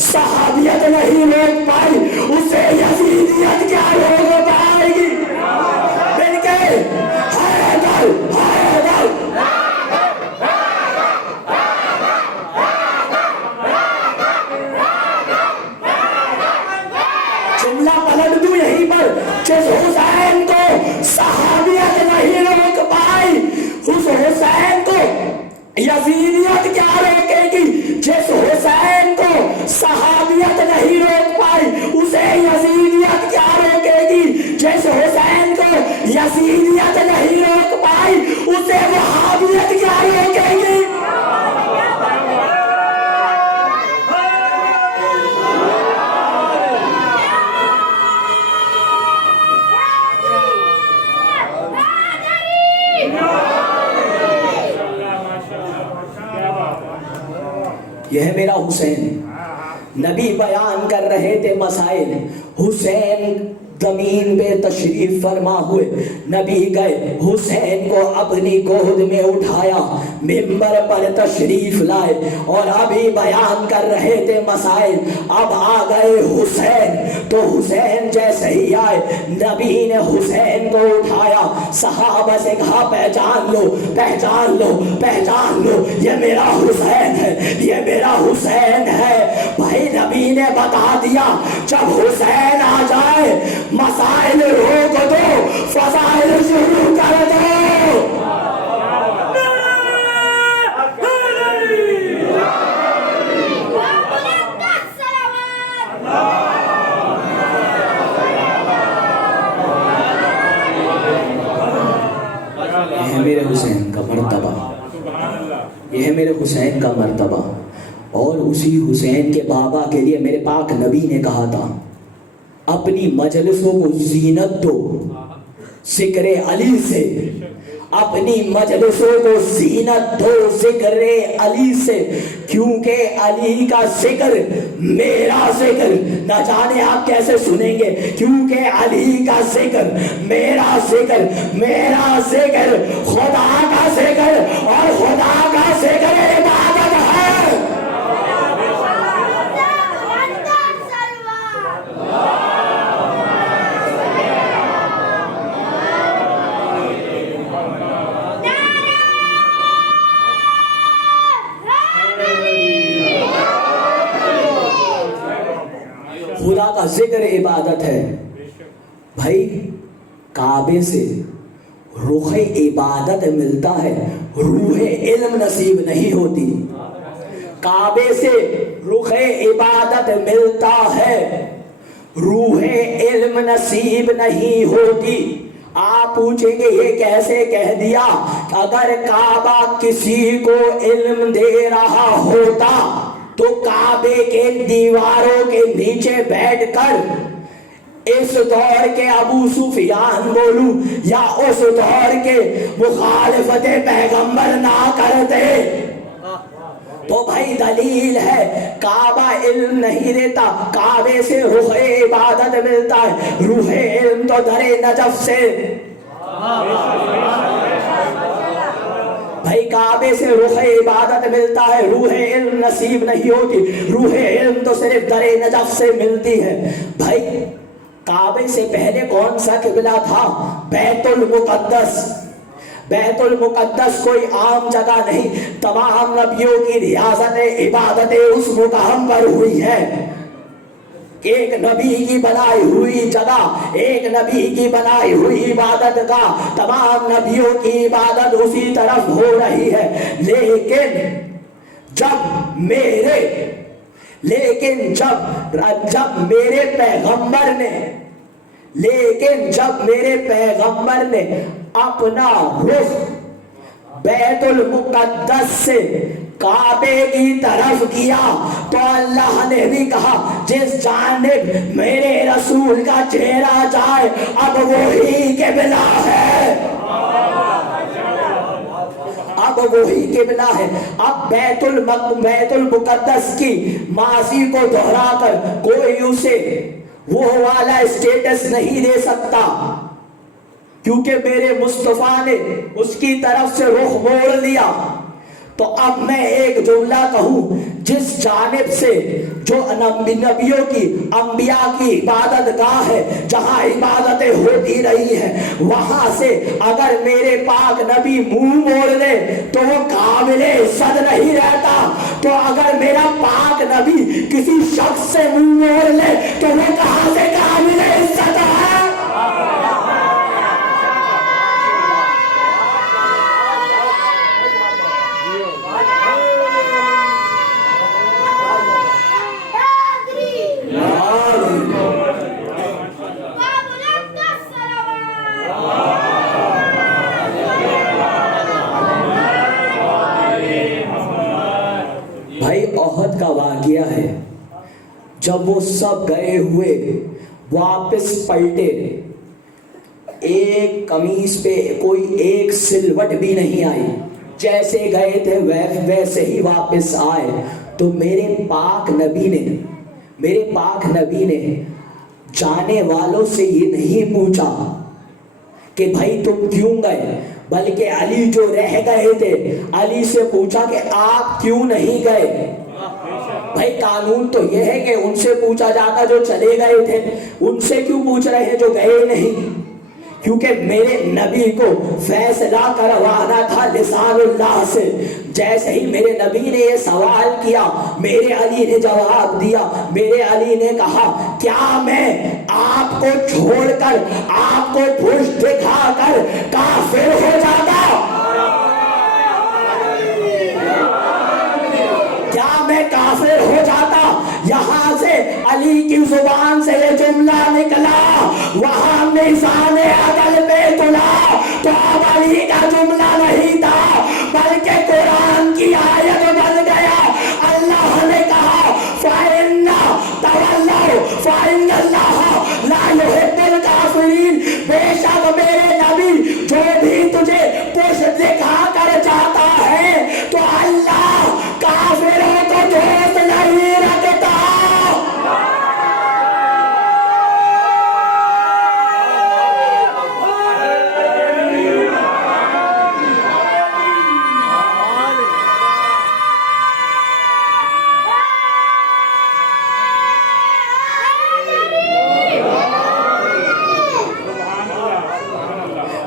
صحابیت نہیں روک پائی اسے یزیدیت کیا روک پائے گی؟ مل کے حیدر حیدر جملہ پلٹ دوں یہیں پر، جس حسین کو صحابیت نہیں روک پائی اس حسین کو یزیدیت کیا روکے گی؟ جس حسین کو صحابیت نہیں روک پائی اسے یزیدیت کیا روکے گی؟ جس حسین کو یزیدیت نہیں روک پائی اسے وہابیت کیا روکے گی؟ یہ ہے میرا حسین۔ نبی بیان کر رہے تھے مسائل، حسین زمین پہ تشریف فرما ہوئے، نبی گئے حسین کو اپنی گود میں اٹھایا، منبر پر تشریف لائے اور ابھی بیان کر رہے تھے مسائل، اب آ گئے حسین، تو حسین جیسے ہی آئے نبی نے حسین کو اٹھایا، صحابہ سے کہا پہچان لو پہچان لو پہچان لو، یہ میرا حسین ہے یہ میرا حسین ہے۔ بھائی نبی نے بتا دیا جب حسین آ جائے مسائل روک دو، فضائل شروع کر دو۔ یہ ہے میرے حسین کا مرتبہ، یہ ہے میرے حسین کا مرتبہ۔ اور اسی حسین کے بابا کے لیے میرے پاک نبی نے کہا تھا اپنی مجلسوں کو زینت دو ذکر علی سے، اپنی مجلسوں کو زینت دو ذکر علی سے، کیونکہ علی کا ذکر میرا ذکر، نہ جانے آپ کیسے سنیں گے، کیونکہ علی کا ذکر میرا ذکر، میرا ذکر خدا کا ذکر اور خدا کا ذکر عبادت ہے۔ خدا کا ذکر عبادت ہے۔ بھائی کعبے سے روح عبادت ملتا ہے، روح علم نصیب نہیں ہوتی۔ کعبے سے روح عبادت ملتا ہے، روح علم نصیب نہیں ہوتی۔ آپ پوچھیں گے یہ کیسے کہہ دیا؟ اگر کعبہ کسی کو علم دے رہا ہوتا تو کعبے کے دیواروں کے نیچے بیٹھ کر اس دور کے ابو سفیان بولوں یا اس دور کے مخالفت پیغمبر نہ کرتے۔ تو بھائی دلیل ہے کعبہ علم نہیں دیتا، کعبے سے روح عبادت ملتا ہے، روح علم تو در نجف سے۔ بھائی کعبے سے روح عبادت ملتا ہے، روح علم نصیب نہیں ہوتی، روح علم تو صرف در نجف سے ملتی ہے۔ بھائی کعبے سے پہلے کون سا قبلہ تھا؟ بیت المقدس۔ بیت المقدس کوئی عام جگہ نہیں، تمام نبیوں کی ریاست عبادت اس مقام پر ہوئی ہے۔ ایک نبی کی بنائی ہوئی جگہ، ایک نبی کی بنائی ہوئی عبادت کا، تمام نبیوں کی عبادت اسی طرف ہو رہی ہے۔ لیکن جب میرے پیغمبر نے اپنا رخ بیت المقدس سے کعبے کی طرف کیا تو اللہ نے بھی کہا جس جانب میرے رسول کا چہرہ جائے اب وہی قبلہ ہے، اب وہی قبلہ ہے۔ اب بیت المقدس کی ماضی کو دہرا کر کوئی اسے وہ والا اسٹیٹس نہیں دے سکتا، کیونکہ میرے مصطفیٰ نے اس کی طرف سے رخ موڑ لیا۔ تو اب میں ایک جملہ کہوں جس جانب سے جو نبیوں کی انبیاء کی عبادت گاہ ہے جہاں عبادتیں ہوتی رہی ہیں وہاں سے اگر میرے پاک نبی منہ موڑ لے تو وہ قابل عزت نہیں رہتا. تو اگر میرا پاک نبی کسی شخص سے منہ موڑ لے تو وہ کہاں سے قابل عزت ہے؟ احد کا واقعہ ہے جب وہ سب گئے ہوئے واپس پلٹے ایک قمیص پہ کوئی ایک سلوٹ بھی نہیں آئی جیسے گئے تھے ویسے ہی واپس آئے تو میرے پاک نبی نے جانے والوں سے یہ نہیں پوچھا کہ بھائی تم کیوں گئے بلکہ علی جو رہ گئے تھے علی سے پوچھا کہ آپ کیوں نہیں گئے. بھائی قانون تو یہ ہے کہ ان سے پوچھا جاتا جو چلے گئے تھے ان سے کیوں پوچھ رہے ہیں جو گئے نہیں کیونکہ میرے نبی کو فیصلہ کروانا تھا لسان اللہ سے. جیسے ہی میرے نبی نے یہ سوال کیا میرے علی نے جواب دیا. میرے علی نے کہا کیا میں آپ کو چھوڑ کر آپ کو پشت دکھا کر کافر ہو جاتا؟ کیا میں کافر ہو جاتا؟ یہاں سے علی کی زبان سے یہ جملہ نکلا وہاں میزان عدل پہ تلا تو اب علی کا جملہ نہیں تھا بلکہ قرآن کی آیت بن گیا. اللہ نے کہا فَإِنَّ تَوَلَّوْا فَإِنَّ اللَّهَ لَا يُحِبُّ الْكَافِرِينَ. بے شک میرے نبی جو بھی تجھے پشت دکھا کر جاتا ہے تو اللہ کافروں کو دوست نہیں رکھتا.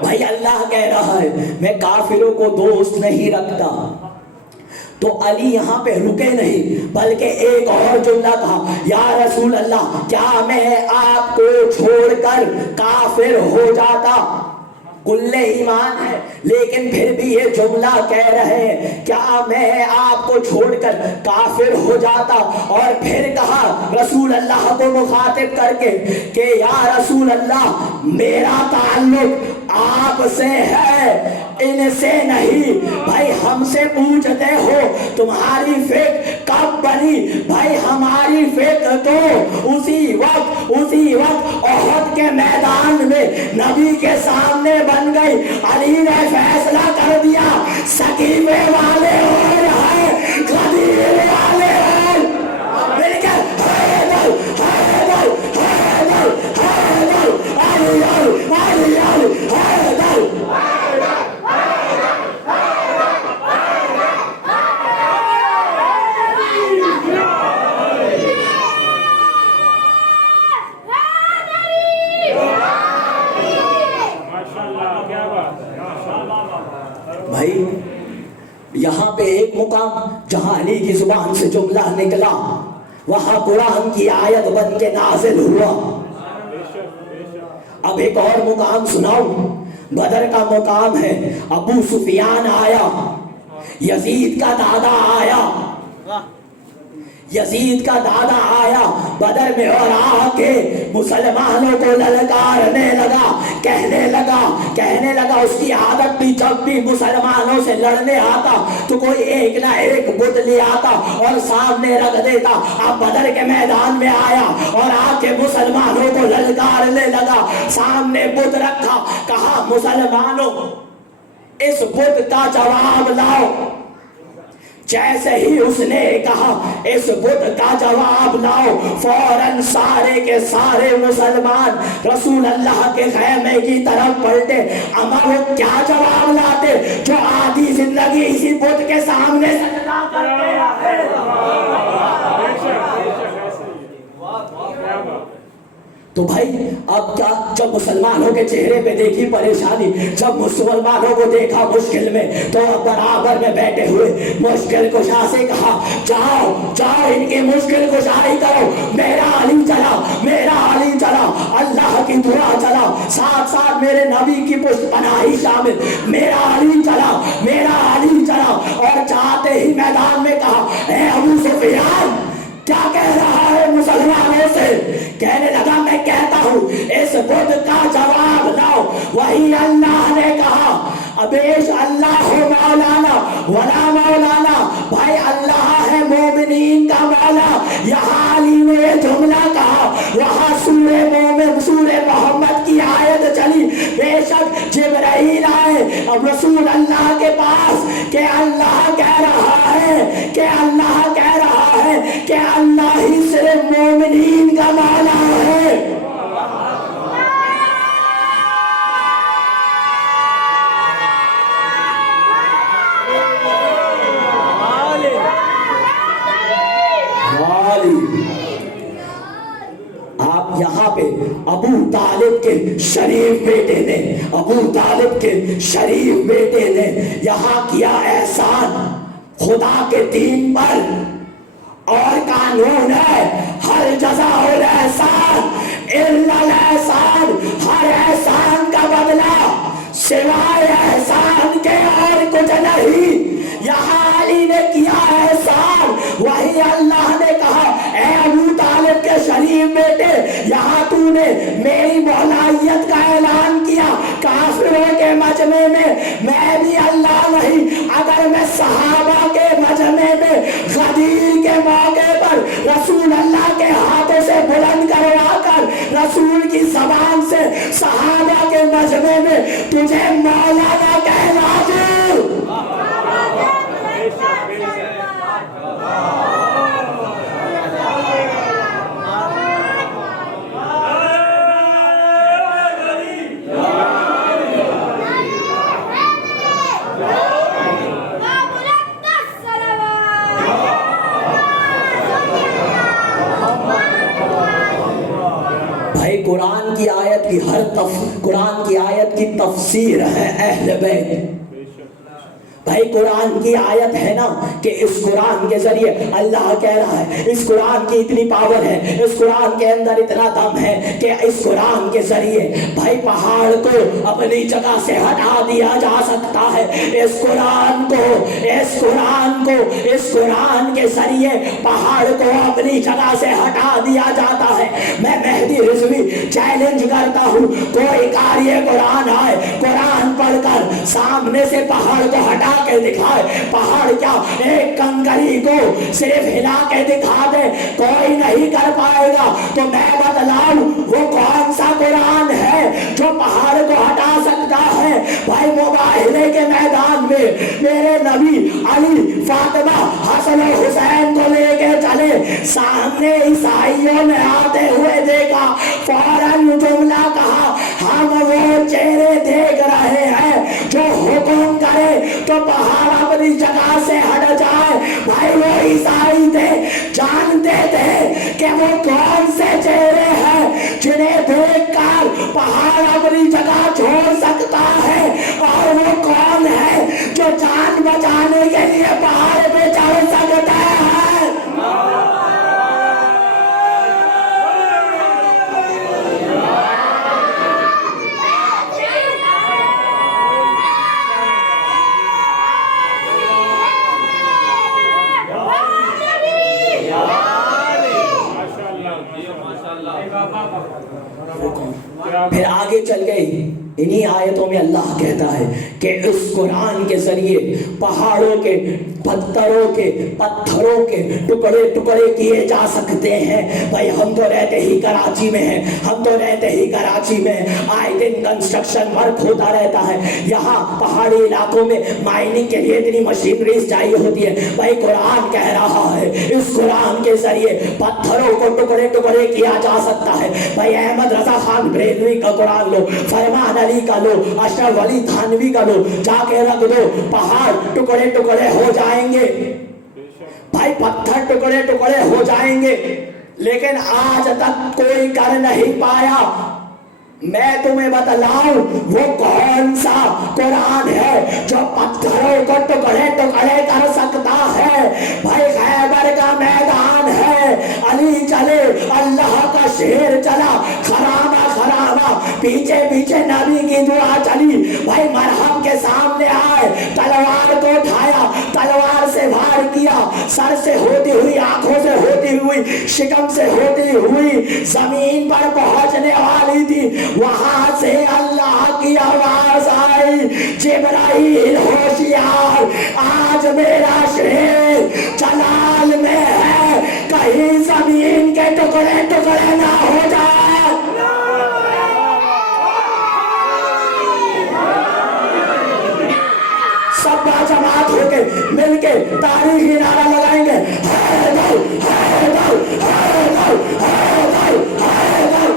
بھائی اللہ کہہ رہا ہے میں کافروں کو دوست نہیں رکھتا. تو علی یہاں پہ رکے نہیں بلکہ ایک اور جملہ کہا یا رسول اللہ کیا میں آپ کو چھوڑ کر کافر ہو جاتا؟ کل ایمان ہے لیکن پھر بھی یہ جملہ کہہ رہے ہیں کیا میں آپ کو چھوڑ کر کافر ہو جاتا؟ اور پھر کہا رسول اللہ کو مخاطب کر کے کہ یا رسول اللہ میرا تعلق آپ سے ہے ان سے نہیں. بھائی ہم سے پوچھتے ہو تمہاری فکر کب بنی؟ بھائی ہماری فکر تو اسی وقت احد کے میدان میں نبی کے سامنے بن گئی. علی نے فیصلہ کر دیا سقیفے والے اور غدیر والے اور مل کر حیدر حیدر حیدر حیدر علی علی علی حیدر. بھائی یہاں پہ ایک مقام جہاں علی کی زبان سے جملہ نکلا وہاں قرآن کی آیت بن کے نازل ہوا. اب ایک اور مقام سناؤں. بدر کا مقام ہے ابو سفیان آیا یزید کا دادا آیا بدر میں اور آ کے مسلمانوں کو للکارنے لگا کہنے لگا اس کی عادت بھی جب بھی مسلمانوں سے لڑنے آتا تو کوئی ایک نہ ایک بت لے آتا اور سامنے رکھ دیتا. اب بدر کے میدان میں آیا اور آ کے مسلمانوں کو للکارنے لگا. سامنے بت رکھا کہا مسلمانوں اس بت کا جواب لاؤ. جیسے ہی اس نے کہا اس بت کا جواب لاؤ، فوراً سارے کے سارے مسلمان رسول اللہ کے خیمے کی طرف پلٹے۔ اما وہ کیا جواب لاتے جو آدھی زندگی اسی بت کے سامنے سجدہ کرتے رہے۔ تو بھائی اب کیا، جب مسلمانوں کے چہرے پہ دیکھی پریشانی، جب مسلمانوں کو دیکھا مشکل میں، تو برابر میں بیٹھے ہوئے مشکل کشا سے کہا جاؤ جاؤ ان کی مشکل کشائی کرو، میرا علی چلا، میرا علی چلا، اللہ کی دعا چلا، ساتھ ساتھ میرے نبی کی پشت پناہی شامل، میرا علی چلا، میرا علی چلا۔ اور چاہتے ہی میدان میں کہا اے ابو سفیان کیا کہہ رہا ہے مسلمانوں سے؟ کہنے لگا میں کہتا ہوں اس بت کا جواب لاؤ۔ وہی اللہ نے کہا ابیش اللہ مولانا ولا مولانا، بھائی اللہ ہے مومنین کا مولا۔ یہاں علی نے یہ جملہ کہا، وہاں سورہ محمد کی آیت چلی، بے شک جبرائیل آئے اب رسول اللہ کے پاس کہ اللہ کہہ رہا ہے، کہ اللہ کہہ رہا ہے کہ اللہ ہی صرف مومنین کا مولا ہے۔ آپ یہاں پہ ابو طالب کے شریف بیٹے نے، ابو طالب کے شریف بیٹے نے یہاں کیا احسان خدا کے دین پر، اور قانون ہے ہر جزا الاحسان الا الاحسان، ہر احسان کا بدلہ سوائے احسان کے اور کچھ نہیں۔ یہاں علی نے کیا احسان، وہی اللہ نے کہا اے ابو طالب کے شریف بیٹے یہاں تو نے میری مولائیت کا اعلان کیا کافروں کے مجمع میں، میں بھی اللہ نہیں اگر میں صحابہ کے مجمع میں غدیر کے موقع پر رسول اللہ کے ہاتھوں سے بلند کروا کر رسول کی زبان سے صحابہ کے مجمع میں تجھے مولانا کہلا دوں۔ قرآن کی آیت کی قرآن کی آیت کی تفسیر ہے اہل بیت۔ بھائی قرآن کی آیت ہے نا کہ اس قرآن کے ذریعے اللہ کہہ رہا ہے، اس قرآن کی اتنی پاور ہے، اس قرآن کے اندر اتنا دم ہے کہ اس قرآن کے ذریعے بھائی پہاڑ کو اپنی جگہ سے ہٹا دیا جا سکتا ہے۔ اس قرآن کے ذریعے پہاڑ کو اپنی جگہ سے ہٹا دیا جاتا ہے۔ میں مہدی رضوی چیلنج کرتا ہوں، کوئی قاری قرآن آئے قرآن پڑھ کر سامنے سے پہاڑ کو ہٹا کے دکھائے، پہاڑ کیا ایک کنکری کو صرف ہلا کے دکھا دے، کوئی نہیں کر پائے گا۔ تو میں بتلاؤں وہ کون سا قرآن ہے جو پہاڑ کو ہٹا سکتا ہے؟ بھائی مباہلے کے میدان میں میرے نبی علی فاطمہ حسن و حسین کو لے کے چلے، سامنے عیسائیوں نے آتے ہوئے دیکھا، فوراً جملہ کہا ہم وہ چہرے دیکھ رہے ہیں جو حکم کرے تو پہاڑ اپنی جگہ سے ہٹ جائے۔ بھائی وہ عیسائی تھے، جانتے تھے کہ وہ کون سے چہرے ہیں جنہیں دیکھ کر پہاڑ اپنی جگہ چھوڑ سکتا ہے، اور وہ کون ہے جو جان بچانے کے لیے پہاڑ پہ چڑھ سکتا ہے۔ پھر آگے چل گئی انہی آیتوں میں اللہ کہتا ہے کہ اس قرآن کے ذریعے پہاڑوں کے پتھروں کے ٹکڑے ٹکڑے کیے جا سکتے ہیں. بھائی ہم تو رہتے ہی کراچی میں ہیں, آئے دن کنسٹرکشن ورک ہوتا رہتا ہے. یہاں پہاڑی علاقوں میں مائننگ کے لیے اتنی مشینریز چاہیے ہوتی ہے. بھائی قرآن کہہ رہا ہے اس قرآن کے ذریعے پتھروں کو ٹکڑے ٹکڑے کیا جا سکتا ہے. بھائی احمد رضا خان بریلوی کا قرآن لو, فرمان علی کا لو, اشرف علی تھانوی کا لو, جا کے رکھ دو, پہاڑ ٹکڑے ٹکڑے ہو جائیں گے. بھائی پتھر ٹکڑے ٹکڑے ہو جائیں گے, لیکن آج تک کوئی کر نہیں پایا. میں تمہیں بتلاؤں وہ کون سا قرآن ہے جو پتھروں کو ٹکڑے ٹکڑے کر سکتا ہے. بھائی خیبر کا میدان ہے, علی چلے, اللہ کا شیر چلا, خرامہ پیچھے پیچھے نبی کی دعا چلی. بھائی مرہم کے سامنے آئے, تلوار کو اٹھایا, تلوار سے وار کیا, سر سے ہوتی ہوئی, آنکھوں سے ہوتی ہوئی, شکم سے ہوتی ہوئی زمین پر پہنچنے والی تھی. وہاں سے اللہ کی آواز آئی, جبرائیل ہوشیار, آج میرا شیر جلال میں ہے, کہیں زمین کے ٹکڑے ٹکڑے نہ ہو جائے. سب جماعت ہو کے مل کے تاریخی نعرہ لگائیں گے, حیدر حیدر حیدر حیدر حیدر.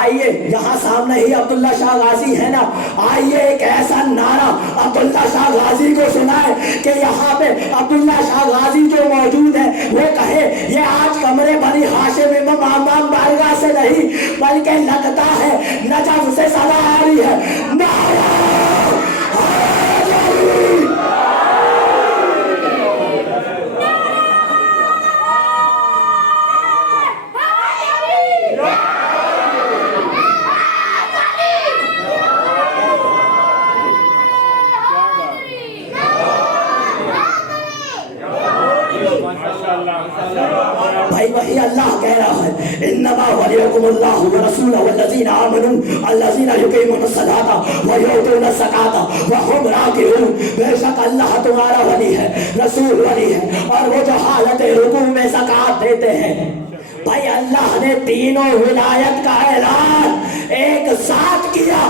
آئیے یہاں سامنے ہی عبداللہ شاہ غازی ہے نا, آئیے ایک ایسا نعرہ عبداللہ شاہ غازی کو سنائے کہ یہاں پہ عبداللہ شاہ غازی جو موجود ہے وہ کہے یہ آج کمرے بنی ہاشم امام بارگاہ سے نہیں بلکہ لگتا ہے نجف سے صدا آ رہی ہے. نعرہ بھائی وہی اللہ کہہ رہا ہے, انما ولیکم اللہ ورسولہ والذین آمنوا الذین یقیمون الصلاۃ ویؤتون الزکاۃ وہم راکعون. بے شک اللہ تمہارا ولی ہے, رسول ولی ہے, اور وہ جو حالت رکوع میں زکات دیتے ہیں. بھائی اللہ نے تینوں ولایت کا اعلان ایک ساتھ کیا.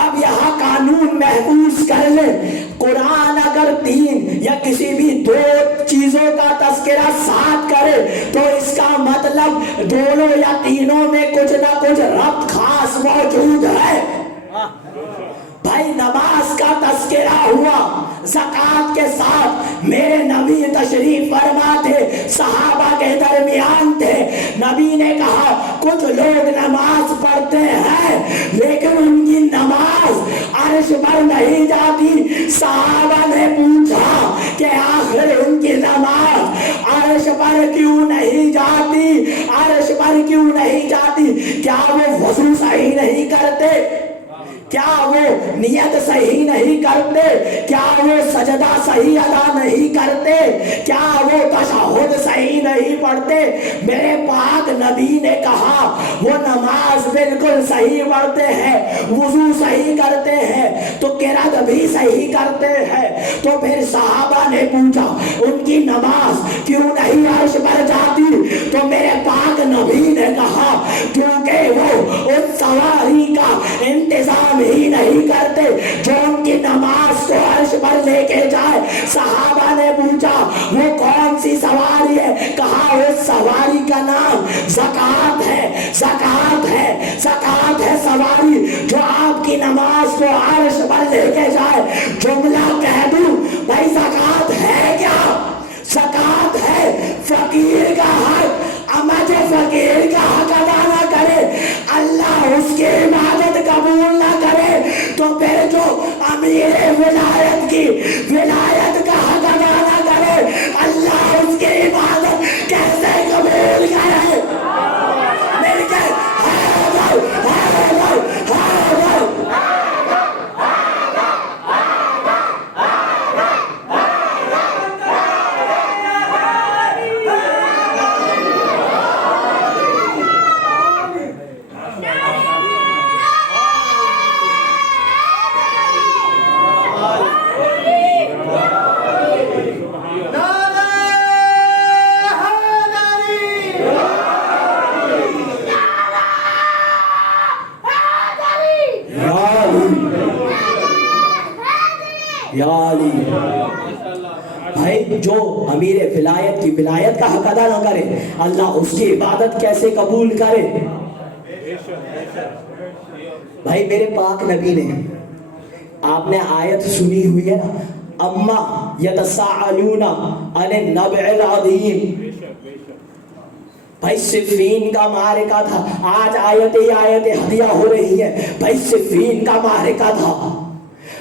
اب یہاں قانون محفوظ کر لیں, قرآن اگر تین یا کسی بھی دو چیزوں کا تذکرہ ساتھ کرے تو اس کا مطلب دونوں یا تینوں میں کچھ نہ کچھ ربط خاص موجود ہے. بھائی نماز کا تذکرہ ہوا زکات کے ساتھ, میرے نبی تشریف فرما تھے, صحابہ کے درمیان تھے, نبی نے کہا کچھ لوگ نماز پڑھتے ہیں لیکن ان کی نماز عرش پر نہیں جاتی. صحابہ نے پوچھا کہ آخر ان کی نماز عرش پر کیوں نہیں جاتی, عرش پر کیوں نہیں جاتی؟ کیا وہ وضو صحیح نہیں کرتے, کیا وہ نیت صحیح نہیں کرتے, کیا وہ سجدہ صحیح ادا نہیں کرتے, کیا وہ تشہد صحیح نہیں پڑھتے؟ میرے پاک نبی نے کہا وہ نماز بالکل صحیح پڑھتے ہیں, وضو صحیح کرتے ہیں, تو قرات بھی صحیح کرتے ہیں. تو پھر صحابہ نے پوچھا ان کی نماز کیوں نہیں عرش پر جاتی؟ تو میرے پاک نبی نے کہا کیونکہ وہ اس سواری کا انتظام ہی نہیں کرتے جو ان کی نماز کو عرش پر لے کے جائے. صحابہ نے پوچھا وہ کون سی سواری ہے؟ کہا اس سواری کا نام زکات ہے, زکات ہے, زکات ہے سواری جو آپ کی نماز کو عرش پر لے کے جائے. جملہ کہہ دوں بھائی زکات ہے کیا؟ زکات ہے فقیر کا حق. اما جو فقیر کا حق ادا نہ کرے, اللہ اس کی عبادت قبول نہ کرے, تو پھر جو امیر ولایت کی ولایت کا حق ادا نہ کرے, اللہ اس کی عبادت کیسے قبول کرے؟ مل کے حیدر حیدر حیدر. یا علی. بھائی جو امیر ولایت کی ولایت کا حق ادا نہ کرے اللہ اس کی عبادت کیسے قبول کرے؟ بھائی میرے پاک نبی نے، آپ نے آیت سنی ہوئی ہے نا، اما یتساءلون عن النبع العظیم. بھائی صفین کا معرکہ تھا، آج آیت ہدیہ ہو رہی ہے. بھائی صفین کا معرکہ تھا،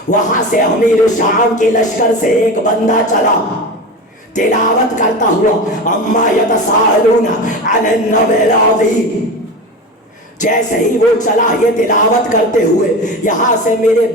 وہاں سے امیر شام کی لشکر سے ایک بندہ چلا تلاوت کرتا ہوا اما یتساءلون عن النبع العظیم. جیسے ہی وہ چلا یہ تلاوت کرتے ہوئے، یہاں سے میرے